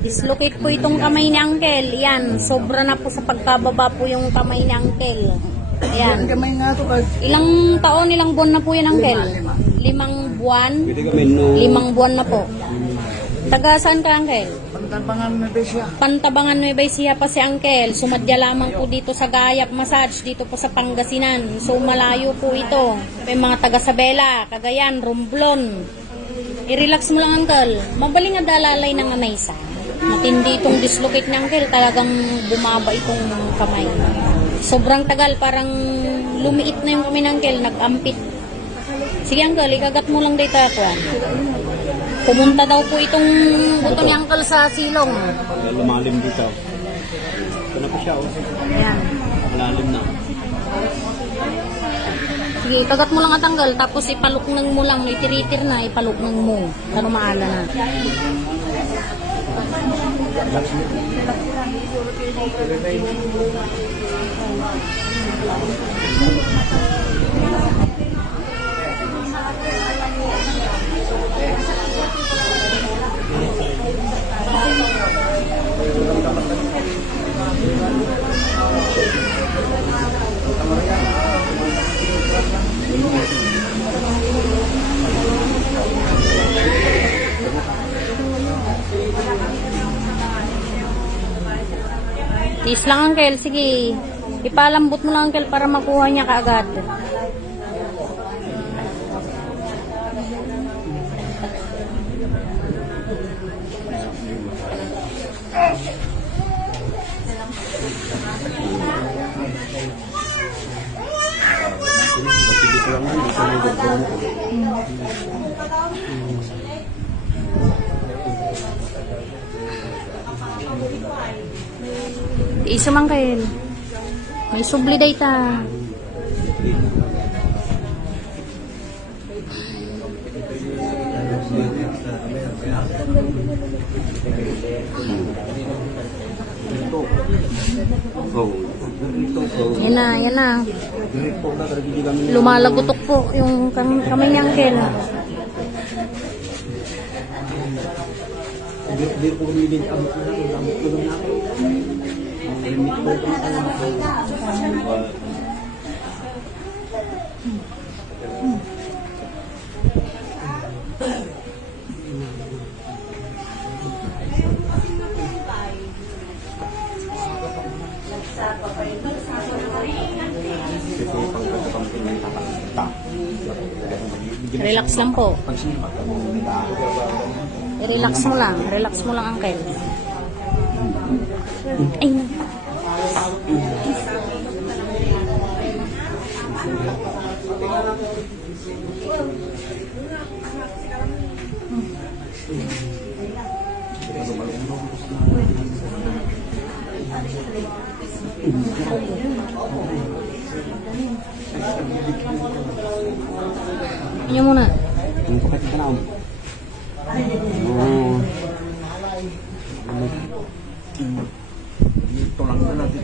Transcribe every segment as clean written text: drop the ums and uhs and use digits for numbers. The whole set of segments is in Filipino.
Dislocate po itong kamay ni Uncle. Yan, sobra na po sa pagkababa po yung kamay ni Uncle. Yan. Gamay nga to pag Ilang taon, ilang buwan na po yan, Uncle? 5 buwan? 5 buwan na po. Taga saan ka, Uncle? pantabangan na ba siya. Pantabangan Nueva Ecija pa si Uncle. Sumadya lamang po dito sa Gayap Massage, dito po sa Pangasinan. So malayo po ito. May mga taga Sabela, Cagayan, Romblon. I-relax mo lang, Uncle. Mabaling nga dalalay ng amaysa. Matindi itong dislocate ni Uncle. Talagang bumaba itong kamay. Sobrang tagal, parang lumiit na yung kamay ni Uncle. Nag-ampit. Sige, Uncle, ikagat mo lang dito ako. Pumunta daw po itong buto ni Uncle sa silong. Lumalim dito. Ito na po siya, oh. Ayan. Malalim na. Sige, ikagat mo lang at Uncle. Tapos ipaluknang mo lang. Itiritir na, ipaluknang mo. Para maala na. Tiis lang, Uncle. Sige. Ipalambot mo lang, Uncle, para makuha niya kaagad. Tiis man, Uncle. May subli data. Yan na, yan na. Lumalagutok po yung kamay ni Uncle. Hindi po rin ang tulong natin. Relax lang po. Relax mo lang. Relax mo lang, Uncle. Ay, na. Ano muna? Yung pakit ka na, oh. Dito lang na natin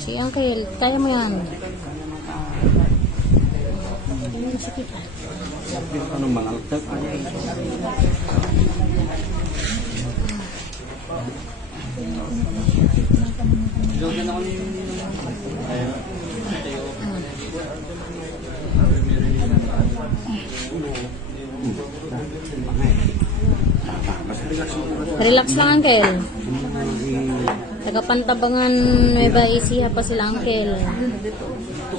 Si Uncle, kaya mo yan. ano manalagtag. Relax lang, Uncle. Taga-Pantabangan Nueva Ecija pa sila, Uncle.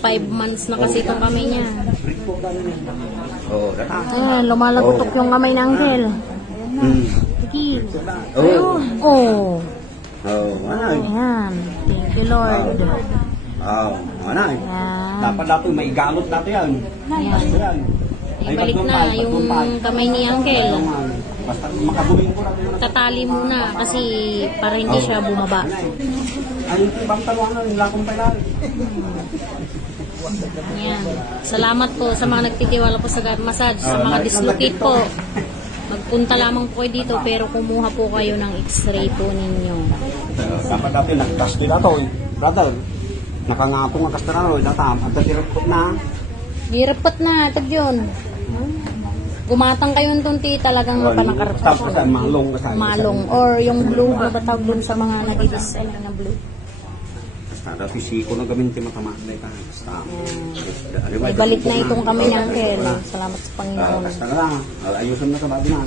5 months na kasi itong kamay niya. Ayan, lumalagutok yung kamay ng Uncle. Sige. Ayun. Oh. Ayan. Thank you, Lord. Ano eh. Ayan. Dapat may galot natin yan. Ayan. Ibalik na yung kamay ni Uncle. Basta makabuhin ko natin. Tatali muna kasi para hindi siya bumaba. Ayun, ibang taluan nila kung pala. Ayan. Salamat po sa mga nagtitiwala po sa Gayap Massage, sa mga dislocate po. Magpunta lamang po kayo dito pero kumuha po kayo ng x-ray po ninyo. Dapat natin nag-test nila to. Brother, nakangapong ang kastararo. Datam, at direct na. Hirapot na, tag yun. Gumatang kayo nung ti talagang napanakarap. Tapos sa malong. Malong. Or yung blue, ano ba tawag dun sa mga nag-design na blue? Basta fisiko na gamin ti matamatay ka. Basta. May balik na itong kami ng Uncle. Salamat sa Panginoon. Basta na lang. Ayusin na sa bago na.